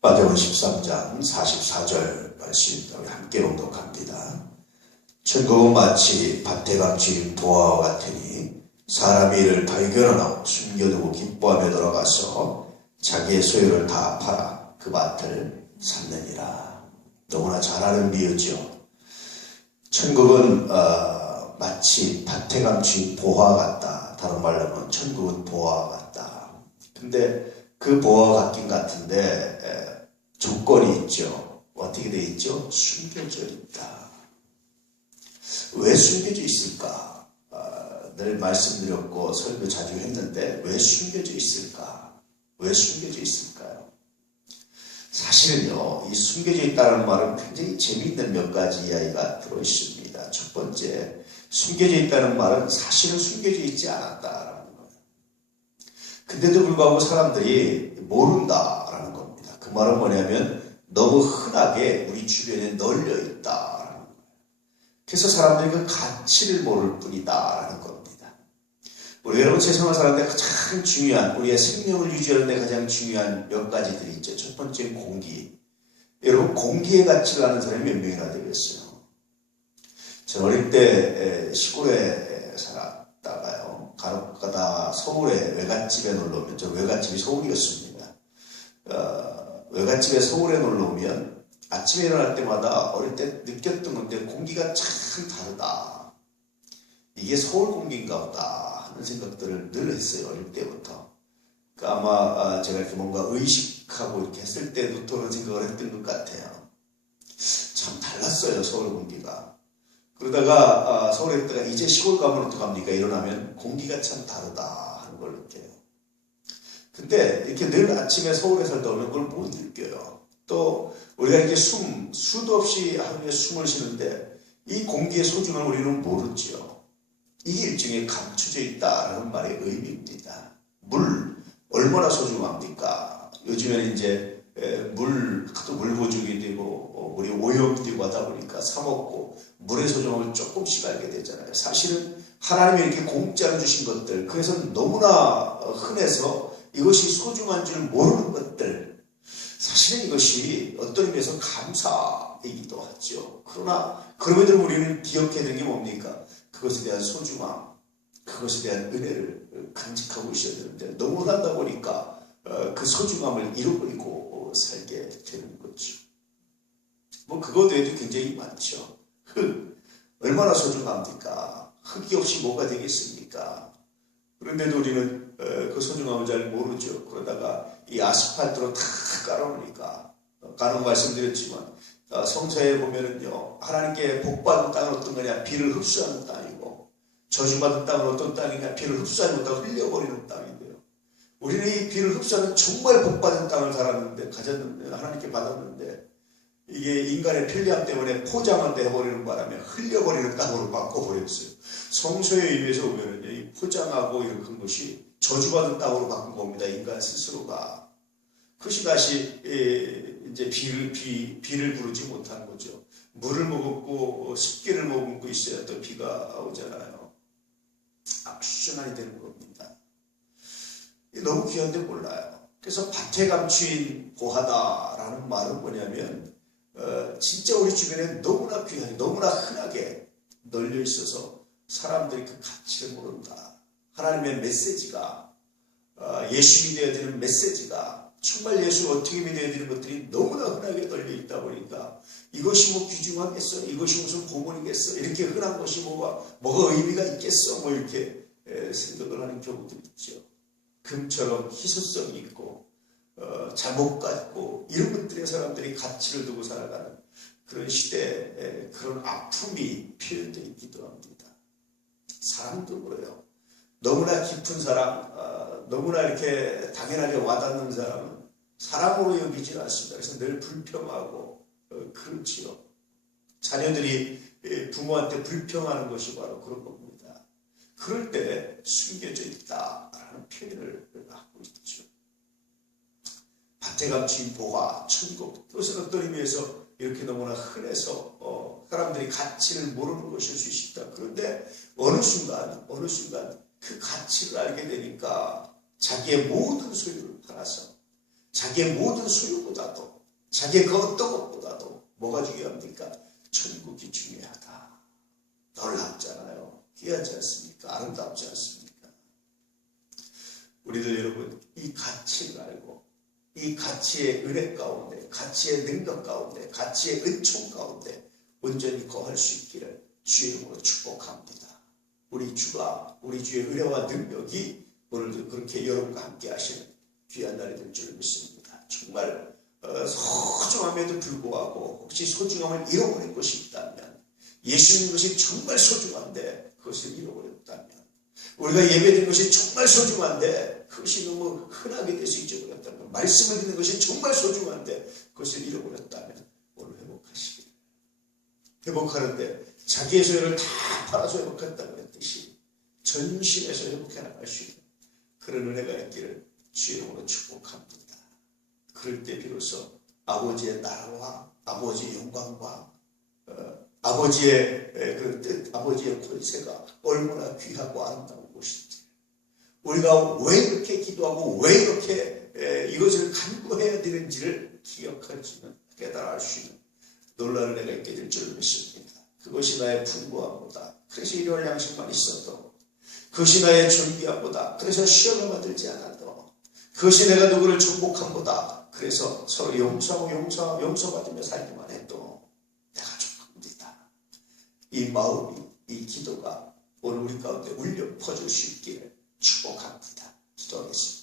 마태복음 13장 44절 말씀 우리 함께 봉독합니다. 천국은 마치 밭에 감춘 보화와 같으니 사람이 이를 발견하고 숨겨두고 기뻐하며 돌아가서 자기의 소유를 다 팔아 그 밭을 샀느니라. 너무나 잘 아는 비유죠. 천국은 마치 밭에 감춘 보화 같다. 다른 말로 하면 천국은 보화 같다. 근데 그 보화 같긴 같은데 조건이 있죠. 어떻게 돼 있죠? 숨겨져 있다. 왜 숨겨져 있을까? 늘 말씀드렸고 설교 자주 했는데 왜 숨겨져 있을까? 왜 숨겨져 있을까요? 사실은요, 이 숨겨져 있다는 말은 굉장히 재미있는 몇 가지 이야기가 들어있습니다. 첫 번째, 숨겨져 있다는 말은 사실은 숨겨져 있지 않았다라는 거예요. 근데도 불구하고 사람들이 모른다라는 겁니다. 그 말은 뭐냐면 너무 흔하게 우리 주변에 널려 있다라는 거예요. 그래서 사람들이 그 가치를 모를 뿐이다라는 겁니다. 우리 여러분 세상을 사는데 가장 중요한, 우리의 생명을 유지하는 데 가장 중요한 몇 가지들이 있죠. 첫 번째는 공기. 여러분 공기의 가치를 아는 사람이 몇 명이나 되겠어요? 저 어릴 때 시골에 살았다가요. 간혹가다 서울에 외갓집에 놀러 오면, 저 외갓집이 서울이었습니다. 외갓집에 서울에 놀러 오면 아침에 일어날 때마다 어릴 때 느꼈던 건데 공기가 참 다르다. 이게 서울 공기인가 보다 하는 생각들을 늘 했어요. 어릴 때부터. 그러니까 아마 제가 이렇게 뭔가 의식하고 이렇게 했을 때부터 그런 생각을 했던 것 같아요. 참 달랐어요. 서울 공기가. 그러다가 서울에 있다가 이제 시골 가면 어떡합니까? 일어나면 공기가 참 다르다 하는 걸 느껴요. 근데 이렇게 늘 아침에 서울에 살다 보면 그걸 못 느껴요. 또 우리가 이렇게 수도 없이 하루에 숨을 쉬는데 이 공기의 소중함을 우리는 모르죠. 이게 일종의 감춰져 있다라는 말의 의미입니다. 물 얼마나 소중합니까? 요즘에는 이제 하도 물 부족이 되고 물이 오염되고 하다 보니까 사 먹고 물의 소중함을 조금씩 알게 되잖아요. 사실은 하나님이 이렇게 공짜로 주신 것들, 그래서 너무나 흔해서 이것이 소중한 줄 모르는 것들, 사실은 이것이 어떤 의미에서 감사이기도 하죠. 그러나 그럼에도 우리는 기억해야 되는 게 뭡니까? 그것에 대한 소중함, 그것에 대한 은혜를 간직하고 있어야 되는데 너무 하다 보니까 그 소중함을 잃어버리고 살게 되는 거죠. 뭐 그것 외에도 굉장히 많죠. 흙, 얼마나 소중합니까? 흙이 없이 뭐가 되겠습니까? 그런데도 우리는 그 소중함을 잘 모르죠. 그러다가 이 아스팔트로 다 깔아놓으니까, 간혹 말씀드렸지만 성서에 보면은요, 하나님께 복받은 땅은 어떤 거냐? 비를 흡수하는 땅이고, 저주받은 땅은 어떤 땅이냐? 비를 흡수하지 못하고 흘려버리는 땅인데요. 우리는 이 비를 흡수하는 정말 복받은 땅을 가졌는데, 하나님께 받았는데, 이게 인간의 편리함 때문에 포장을 내버리는 바람에 흘려버리는 땅으로 바꿔버렸어요. 성서의 의미에서 보면은요, 이 포장하고 이렇게 한 것이 저주받은 땅으로 바꾼 겁니다. 인간 스스로가. 그것이 다시 이제 비를 부르지 못한 거죠. 물을 머금고 습기를 머금고 있어야 또 비가 오잖아요. 악순환이 되는 겁니다. 너무 귀한데 몰라요. 그래서 밭에 감추인 보하다라는 말은 뭐냐면 진짜 우리 주변에 너무나 귀하게, 너무나 흔하게 널려 있어서 사람들이 그 가치를 모른다. 하나님의 메시지가, 예수 믿어야 되는 메시지가, 정말 예수를 어떻게 믿어야 되는 것들이 너무나 흔하게 널려 있다 보니까 이것이 뭐 귀중하겠어? 이것이 무슨 고문이겠어? 이렇게 흔한 것이 뭐가 의미가 있겠어? 뭐 이렇게 생각을 하는 경우도 있죠. 금처럼 희소성이 있고 잘못 갖고 이런 것들에 사람들이 가치를 두고 살아가는 그런 시대에 그런 아픔이 표현되어 있기도 합니다. 사랑도 그래요. 너무나 깊은 사랑, 너무나 이렇게 당연하게 와닿는 사람은 사랑으로 여기지 않습니다. 그래서 늘 불평하고 그렇지요. 자녀들이 부모한테 불평하는 것이 바로 그런 겁니다. 그럴 때 숨겨져 있다라는 표현을 하고 있죠. 밭에 감춘 보화, 천국. 그것은 어떤 의미에서 이렇게 너무나 흔해서 사람들이 가치를 모르는 것일 수 있다. 그런데 어느 순간 그 가치를 알게 되니까 자기의 모든 소유를 팔아서 자기의 모든 소유보다도, 자기의 그 어떤 것보다도 뭐가 중요합니까? 천국이 중요하다. 놀랍잖아요. 귀하지 않습니까? 아름답지 않습니까? 우리들 여러분, 이 가치를 알고 이 가치의 은혜 가운데, 가치의 능력 가운데, 가치의 은총 가운데 온전히 거할 수 있기를 주의 이름으로 축복합니다. 우리 주가, 우리 주의 은혜와 능력이 오늘도 그렇게 여러분과 함께 하시는 귀한 날이 될 줄 믿습니다. 정말 소중함에도 불구하고 혹시 소중함을 잃어버린 것이 있다면, 예수님 것이 정말 소중한데 그것을 잃어버렸다면, 우리가 예배드린 것이 정말 소중한데 그것이 너무 흔하게 돼서 잊어버렸다면, 말씀을 듣는 것이 정말 소중한데 그것을 잃어버렸다면 오늘 회복하시기를. 회복하는데 자기의 소유를 다 팔아서 회복한다는 뜻이 전심에서 회복해 나갈 수 있는 그런 은혜가 있기를 주의 이름으로 축복합니다. 그럴 때 비로소 아버지의 나라와 아버지의 영광과 아버지의 그 뜻, 아버지의 권세가 얼마나 귀하고 아름다운 것인지, 우리가 왜 이렇게 기도하고 왜 이렇게 이것을 간구해야 되는지를 기억하지는 깨달아 수 있는 놀라운 은혜가 있게 될 줄 믿습니다. 그것이 나의 풍부함보다, 그래서 일요일 양식만 있어도, 그것이 나의 존귀함보다, 그래서 시험을 만들지 않아도, 그것이 내가 누구를 정복함보다, 그래서 서로 용서하고 용서받으며 살기만 해도 내가 족합니다. 이 마음이, 이 기도가 오늘 우리 가운데 울려 퍼질 수 있기를 축복합니다. 기도하겠습니다.